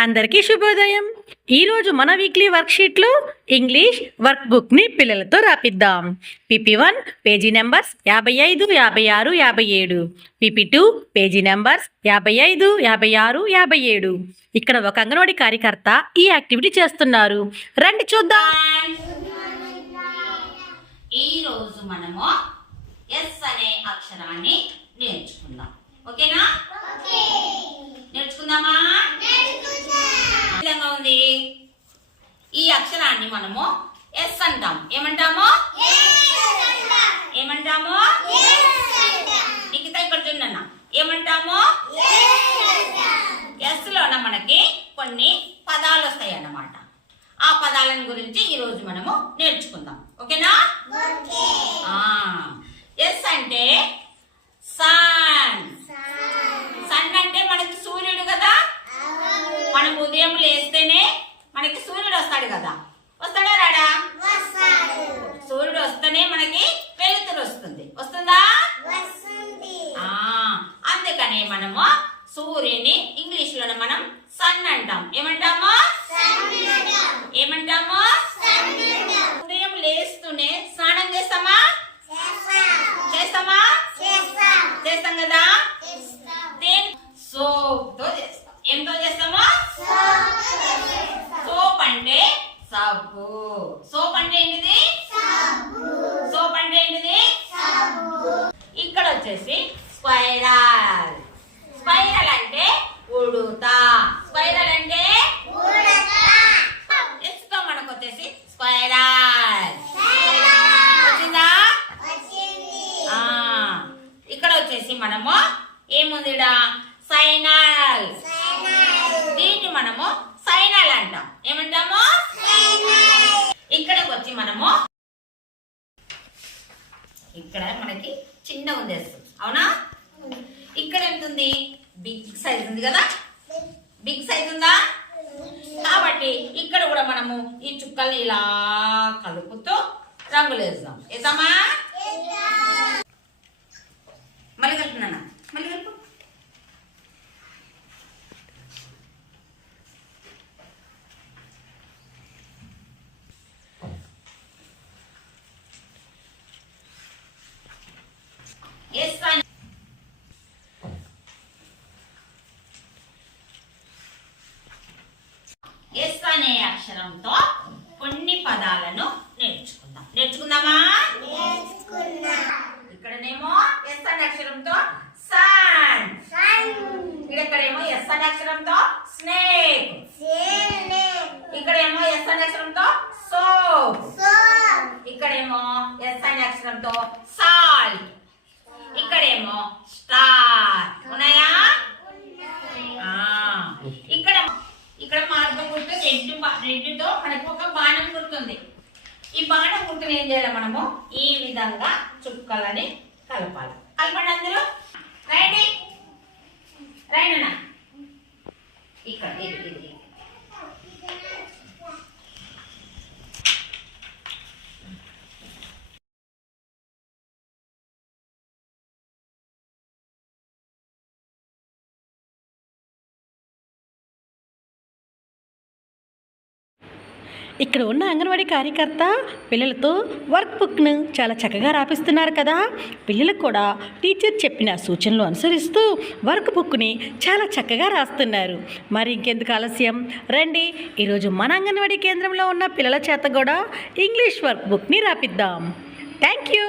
అందరికీ శుభోదయం. ఈరోజు మన వీక్లీ వర్క్షీట్లో ఇంగ్లీష్ వర్క్ బుక్ని పిల్లలతో రాపిద్దాం. PP1 page numbers 55, 56, 57. PP2 page numbers 55, 56, 57. ఇక్కడ ఒక అంగన్వాడీ కార్యకర్త ఈ యాక్టివిటీ చేస్తున్నారు. రండి చూద్దాం. ఈరోజు మనము ఎస్ అనే అక్షరాన్ని నేర్చుకుందాం. ఓకేనా? నేర్చుకుందామా? విధంగా ఉంది. ఈ అక్షరాన్ని మనము ఎస్ అంటాం. ఏమంటాము? నిఖిత ఇక్కడ చూడన్నా. ఏమంటాము? ఎస్ లోన మనకి కొన్ని పదాలు వస్తాయి అన్నమాట. ఆ పదాలను గురించి ఈ రోజు మనము నేర్చుకుందాం. ఓకేనా? ఎస్ అంటే సన్. సన్ అంటే మనకి సూర్యుడు కదా. మనం ఉదయం లేస్తేనే మనకి సూర్యుడు వస్తాడు కదా. వస్తాడా రాడా? సూర్యుడు వస్తేనే మనకి వెలుతురు వస్తుంది. వస్తుందా? అందుకనే మనము సూర్యుని ఇంగ్లీష్ లోనే మనం సన్ అంటాం. ఏమంటాము? ఉదయం లేస్తూనే స్నానం చేస్తామా? చేస్తాం కదా. సోప్ తో చేస్తాం. ఏంతో చేస్తామా? సోప్ అంటే సబ్బు. సోప్ అంటే ఏంటిది? ఇక్కడ వచ్చేసి స్పైరల్. స్పైరల్ అంటే ఉడుత. స్పైరల్ అంటే ఎస్తో మనకు వచ్చేసి స్పైరల్ వచ్చిందా? ఇక్కడ వచ్చేసి మనము ఏముందిడా? సైనల్. దీన్ని మనము సైనల్ అంటాం. ఏమంటాము? ఇక్కడికి వచ్చి మనము ఇక్కడ మనకి చిన్న ఉంది. అవునా? ఇక్కడ ఎంత ఉంది? బిగ్ సైజ్ ఉంది కదా. బిగ్ సైజ్ ఉందా? కాబట్టి ఇక్కడ కూడా మనము ఈ చుక్కల్ని ఇలా కలుపుతూ రంగులు వేద్దాం. వేద్దామా? మళ్ళీ కలుపుతున్నా. మళ్ళీ కలుపు. ఎస్ అనే అక్షరంతో కొన్ని పదాలను నేర్చుకుందామా? ఇక్కడనేమో ఎస్ అనే అక్షరంతో సన్. ఇక్కడేమో ఎస్ అనే అక్షరంతో స్నేక్. ఇక్కడేమో ఎస్ అనే అక్షరంతో సోప్. ఇక్కడేమో ఎస్ అనే అక్షరంతో సాల్ట్. ఇక్కడేమో స్టార్. ఉన్నాయా? ఇక్కడ మార్గం గుర్తు రెడ్డుతో మనకు ఒక బాణం గుర్తుంది. ఈ బాణం గుర్తుని ఏం చేయాలి? మనము ఈ విధంగా చుక్కలని కలపాలి. కలపండి అందరూ. రైట్ అన్న. ఇక్కడ ఇది ఇక్కడ ఉన్న అంగన్వాడీ కార్యకర్త పిల్లలతో వర్క్ బుక్ను చాలా చక్కగా రాపిస్తున్నారు కదా. పిల్లలకు కూడా టీచర్ చెప్పిన సూచనలు అనుసరిస్తూ వర్క్ బుక్ని చాలా చక్కగా రాస్తున్నారు. మరి ఇంకెందుకు ఆలస్యం, రండి ఈరోజు మన అంగన్వాడీ కేంద్రంలో ఉన్న పిల్లల చేత కూడా ఇంగ్లీష్ వర్క్ బుక్ని రాపిద్దాం. Thank you.